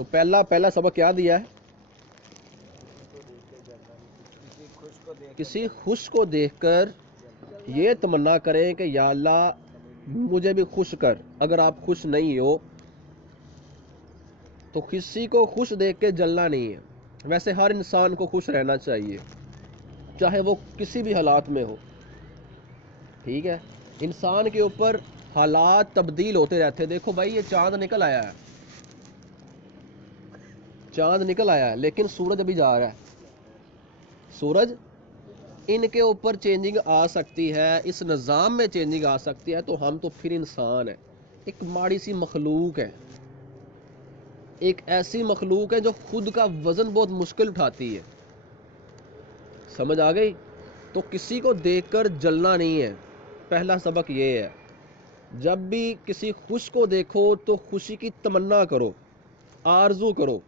तो पहला पहला सबक क्या दिया है? किसी खुश को देखकर ये तमन्ना करें कि या अल्लाह मुझे भी खुश कर। अगर आप खुश नहीं हो तो किसी को खुश देख के जलना नहीं है। वैसे हर इंसान को खुश रहना चाहिए, चाहे वो किसी भी हालात में हो। ठीक है, इंसान के ऊपर हालात तब्दील होते रहते हैं। देखो भाई, ये चांद निकल आया है, चांद निकल आया है, लेकिन सूरज अभी जा रहा है। सूरज, इनके ऊपर चेंजिंग आ सकती है, इस निज़ाम में चेंजिंग आ सकती है। तो हम तो फिर इंसान है, एक माड़ी सी मखलूक है, एक ऐसी मखलूक है जो खुद का वजन बहुत मुश्किल उठाती है। समझ आ गई? तो किसी को देखकर जलना नहीं है, पहला सबक ये है। जब भी किसी खुश को देखो तो खुशी की तमन्ना करो, आरजू करो